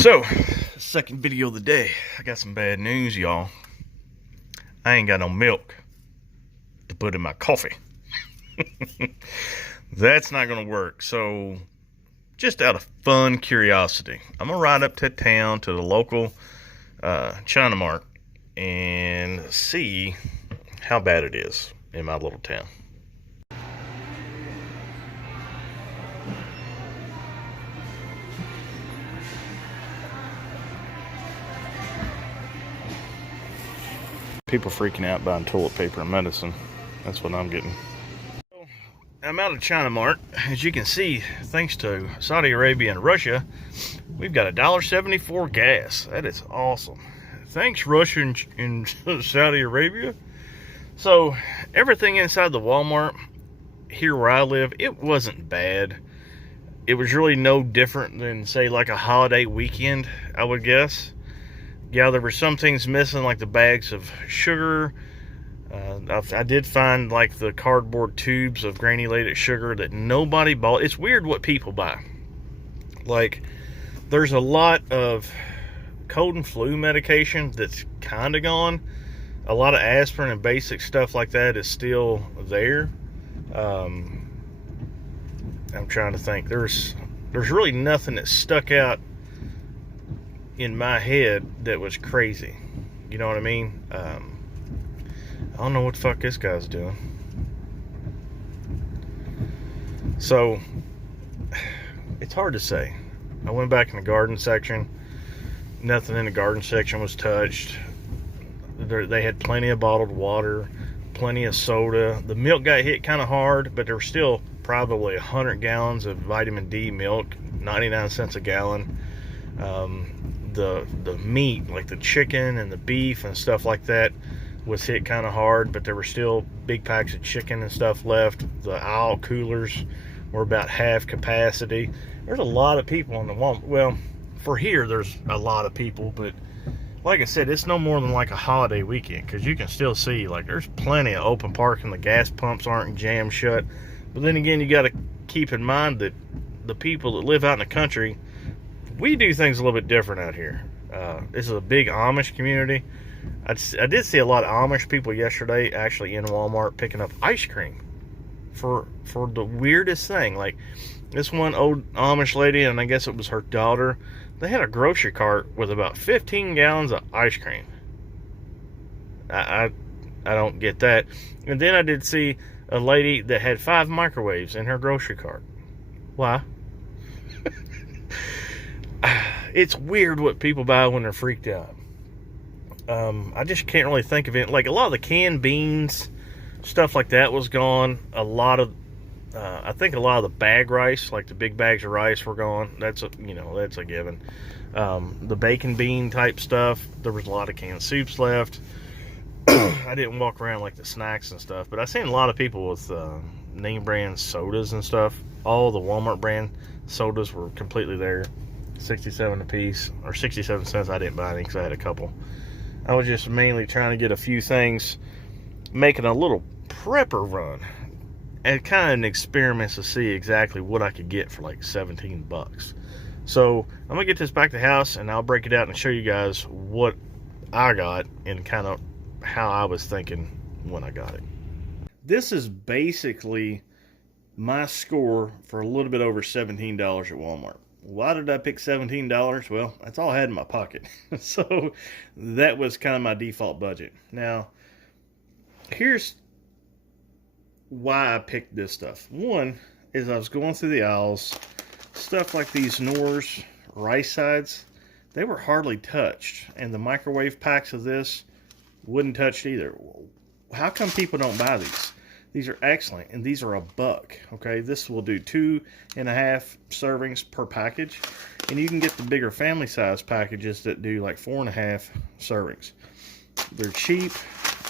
So, second video of the day. I got some bad news, y'all. I ain't got no milk to put in my coffee. That's not gonna work. So, just out of fun curiosity, I'm gonna ride up to town to the local China Mart and see how bad it is in my little town. People freaking out buying toilet paper and medicine. That's what I'm getting. I'm out of China Mart. As you can see, thanks to Saudi Arabia and Russia, we've got $1.74 gas. That is awesome. Thanks, Russia and Saudi Arabia. So, everything inside the Walmart here where I live, it wasn't bad. It was really no different than, say, like a holiday weekend, I would guess. Yeah, there were some things missing, like the bags of sugar. I did find like the cardboard tubes of granulated sugar that nobody bought. It's weird what people buy. Like, there's a lot of cold and flu medication that's kind of gone. A lot of aspirin and basic stuff like that is still there. I'm trying to think. There's really nothing that stuck out in my head that was crazy. You know what I mean? I don't know what the fuck this guy's doing. So, it's hard to say. I went back in the garden section. Nothing in the garden section was touched. They had plenty of bottled water, plenty of soda. The milk got hit kind of hard, but there were still probably 100 gallons of vitamin D milk, 99 cents a gallon. The meat, like the chicken and the beef and stuff like that, was hit kind of hard, but there were still big packs of chicken and stuff left. The aisle coolers were about half capacity. There's a lot of people in the Walmart. Well, for here, there's a lot of people, but like I said, it's no more than like a holiday weekend, because you can still see, like, there's plenty of open parking. The gas pumps aren't jammed shut. But then again, you got to keep in mind that the people that live out in the country, we do things a little bit different out here. This is a big Amish community. I did see a lot of Amish people yesterday actually in Walmart picking up ice cream for the weirdest thing. Like, this one old Amish lady, and I guess it was her daughter, they had a grocery cart with about 15 gallons of ice cream. I don't get that. And then I did see a lady that had 5 microwaves in her grocery cart. Why? It's weird what people buy when they're freaked out. I just can't really think of it. Like, a lot of the canned beans, stuff like that was gone. A lot of, I think a lot of the bag rice, like the big bags of rice, were gone. That's a given. The bacon bean type stuff, there was a lot of canned soups left. I didn't walk around like the snacks and stuff, but I seen a lot of people with name brand sodas and stuff. All the Walmart brand sodas were completely there. 67 a piece, or 67 cents. I didn't buy any because I had a couple. I was just mainly trying to get a few things, making a little prepper run, and kind of an experiment to see exactly what I could get for like 17 bucks. So I'm gonna get this back to the house, and I'll break it out and show you guys what I got and kind of how I was thinking when I got it. This is basically my score for a little bit over $17 at Walmart. Why did I pick $17? Well, that's all I had in my pocket. So that was kind of my default budget. Now, here's why I picked this stuff. One is I was going through the aisles. Stuff like these Knorr's rice sides, they were hardly touched. And the microwave packs of this wouldn't touch either. How come people don't buy these? These are excellent, and these are $1. Okay, this will do 2.5 servings per package, and you can get the bigger family size packages that do like 4.5 servings. They're cheap,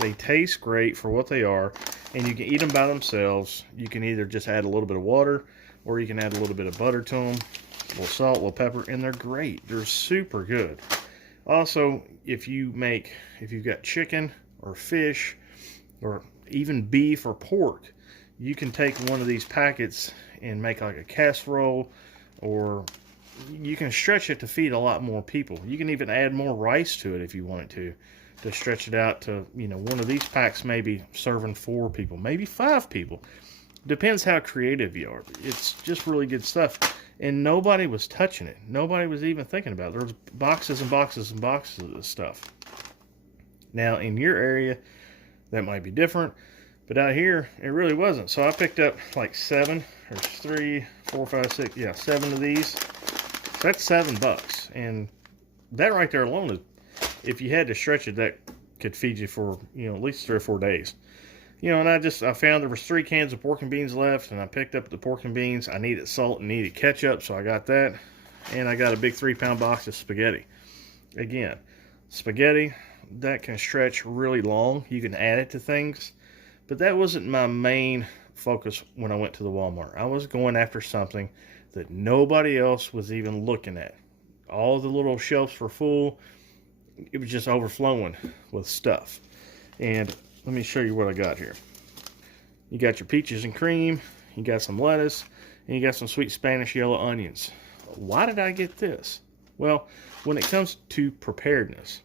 they taste great for what they are, and you can eat them by themselves. You can either just add a little bit of water, or you can add a little bit of butter to them, a little salt, a little pepper, and they're great. They're super good. Also, if you've got chicken or fish or even beef or pork, you can take one of these packets and make like a casserole or you can stretch it to feed a lot more people. You can even add more rice to it if you wanted to stretch it out to, one of these packs maybe serving 4 people, maybe 5 people. Depends how creative you are. It's just really good stuff. And nobody was touching it. Nobody was even thinking about it. There was boxes and boxes and boxes of this stuff. Now, in your area, that might be different. But out here, it really wasn't. So I picked up like 7, or 3, 4, 5, 6, yeah, 7 of these. So that's $7. And that right there alone is, if you had to stretch it, that could feed you for, at least 3 or 4 days. And I found there was 3 cans of pork and beans left, and I picked up the pork and beans. I needed salt and needed ketchup, so I got that. And I got a big 3-pound box of spaghetti. Again, spaghetti, that can stretch really long. You can add it to things. But that wasn't my main focus when I went to the Walmart. I was going after something that nobody else was even looking at. All the little shelves were full. It was just overflowing with stuff. And let me show you what I got here. You got your peaches and cream. You got some lettuce. And you got some sweet Spanish yellow onions. Why did I get this? Well, when it comes to preparedness,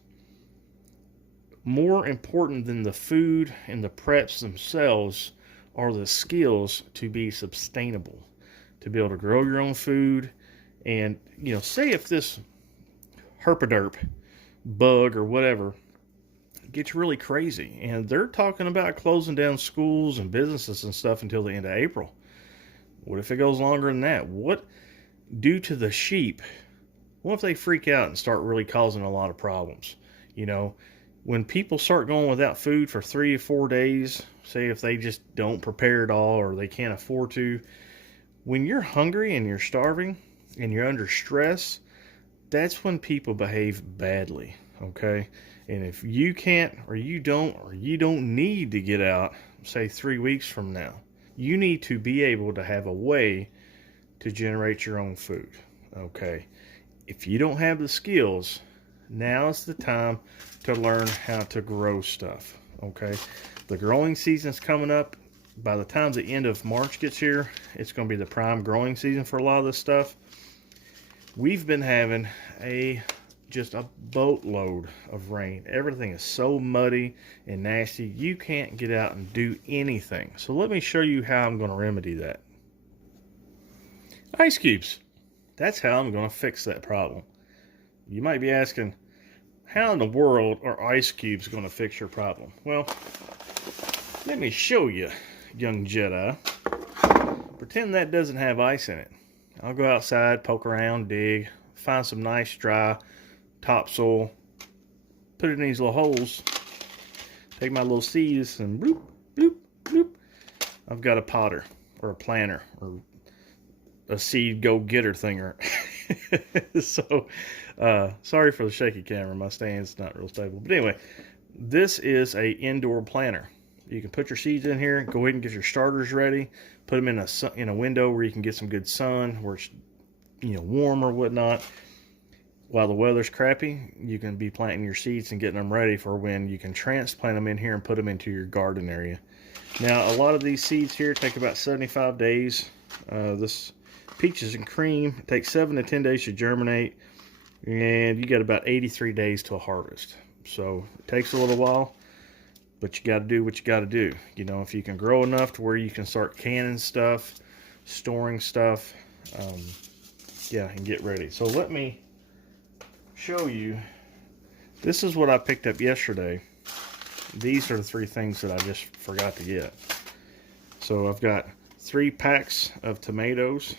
more important than the food and the preps themselves are the skills to be sustainable, to be able to grow your own food. And, say if this herpaderp bug or whatever gets really crazy, and they're talking about closing down schools and businesses and stuff until the end of April. What if it goes longer than that? What, due to the sheep, what if they freak out and start really causing a lot of problems? When people start going without food for 3 or 4 days, say if they just don't prepare at all or they can't afford to, when you're hungry and you're starving and you're under stress, that's when people behave badly, okay? And if you can't or you don't need to get out, say 3 weeks from now, you need to be able to have a way to generate your own food, okay? If you don't have the skills, now's the time to learn how to grow stuff, okay? The growing season's coming up. By the time the end of March gets here, it's going to be the prime growing season for a lot of this stuff. We've been having just a boatload of rain. Everything is so muddy and nasty, you can't get out and do anything. So let me show you how I'm going to remedy that. Ice cubes. That's how I'm going to fix that problem. You might be asking, how in the world are ice cubes going to fix your problem? Well, let me show you, young Jedi. Pretend that doesn't have ice in it. I'll go outside, poke around, dig, find some nice dry topsoil, put it in these little holes, take my little seeds and bloop, bloop, bloop. I've got a potter or a planter or a seed go-getter thinger. So, sorry for the shaky camera. My stand's not real stable. But anyway, this is a indoor planter. You can put your seeds in here. Go ahead and get your starters ready. Put them in a window where you can get some good sun, where it's warm or whatnot. While the weather's crappy, you can be planting your seeds and getting them ready for when you can transplant them in here and put them into your garden area. Now, a lot of these seeds here take about 75 days. This peaches and cream takes 7 to 10 days to germinate, and you got about 83 days to harvest. So it takes a little while, but you got to do what you got to do. If you can grow enough to where you can start canning stuff, storing stuff, and get ready. So let me show you. This is what I picked up yesterday. These are the 3 things that I just forgot to get. So I've got 3 packs of tomatoes.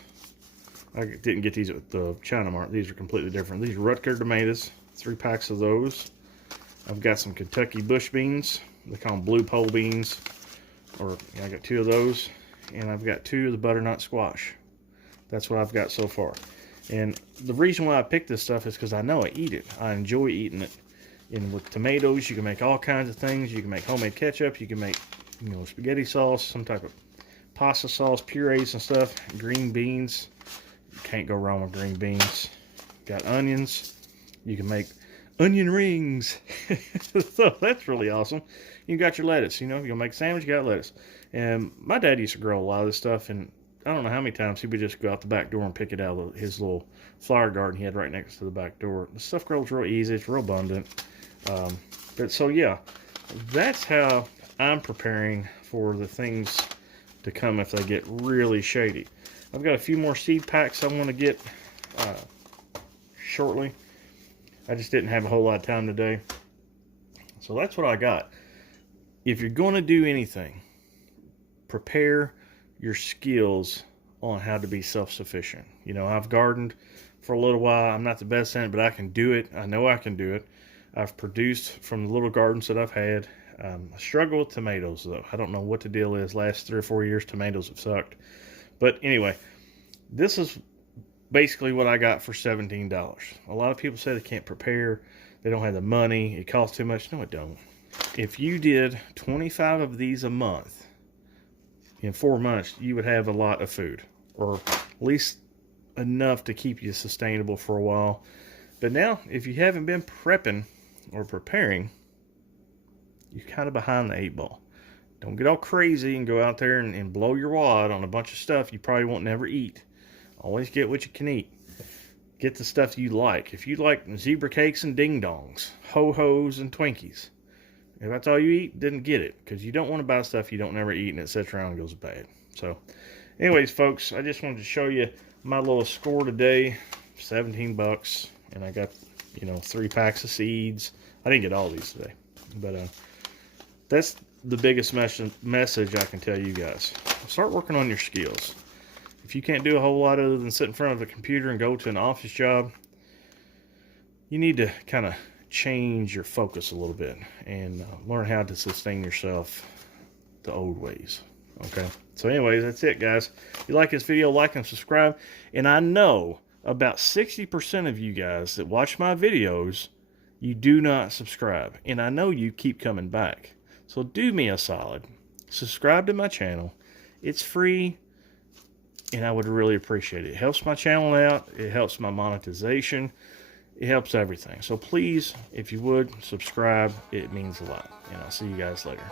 I didn't get these at the China Mart. These are completely different. These are Rutger tomatoes. 3 packs of those. I've got some Kentucky bush beans. They call them blue pole beans. I got 2 of those. And I've got 2 of the butternut squash. That's what I've got so far. And the reason why I picked this stuff is because I know I eat it. I enjoy eating it. And with tomatoes, you can make all kinds of things. You can make homemade ketchup. You can make, spaghetti sauce, some type of pasta sauce, purees and stuff. Green beans. You can't go wrong with green beans. Got onions. You can make onion rings. So that's really awesome. You got your lettuce. If you're going to make a sandwich, you got lettuce. And my dad used to grow a lot of this stuff, and I don't know how many times he would just go out the back door and pick it out of his little flower garden he had right next to the back door. The stuff grows real easy. It's real abundant. But so, yeah, that's how I'm preparing for the things to come if they get really shady. I've got a few more seed packs I want to get shortly. I just didn't have a whole lot of time today. So that's what I got. If you're going to do anything, prepare your skills on how to be self-sufficient. You know, I've gardened for a little while. I'm not the best at it, but I can do it. I know I can do it. I've produced from the little gardens that I've had. I struggle with tomatoes, though. I don't know what the deal is. Last 3 or 4 years, tomatoes have sucked. But anyway, this is basically what I got for $17. A lot of people say they can't prepare. They don't have the money. It costs too much. No, it don't. If you did 25 of these a month, in 4 months, you would have a lot of food, or at least enough to keep you sustainable for a while. But now, if you haven't been prepping or preparing, you're kind of behind the 8 ball. Don't get all crazy and go out there and blow your wad on a bunch of stuff you probably won't never eat. Always get what you can eat. Get the stuff you like. If you like zebra cakes and ding-dongs, ho-hos and Twinkies, if that's all you eat, then get it. Because you don't want to buy stuff you don't never eat and it sits around and goes bad. So, anyways, folks, I just wanted to show you my little score today. 17 bucks. And I got, 3 packs of seeds. I didn't get all these today. But that's the biggest message I can tell you guys. Start working on your skills. If you can't do a whole lot other than sit in front of a computer and go to an office job, you need to kind of change your focus a little bit and learn how to sustain yourself the old ways. Okay, so anyways, that's it, guys. If you like this video, like and subscribe. And I know about 60% of you guys that watch my videos, you do not subscribe, and I know you keep coming back. So do me a solid, subscribe to my channel. It's free, and I would really appreciate it. It helps my channel out. It helps my monetization. It helps everything. So please, if you would, subscribe. It means a lot. And I'll see you guys later.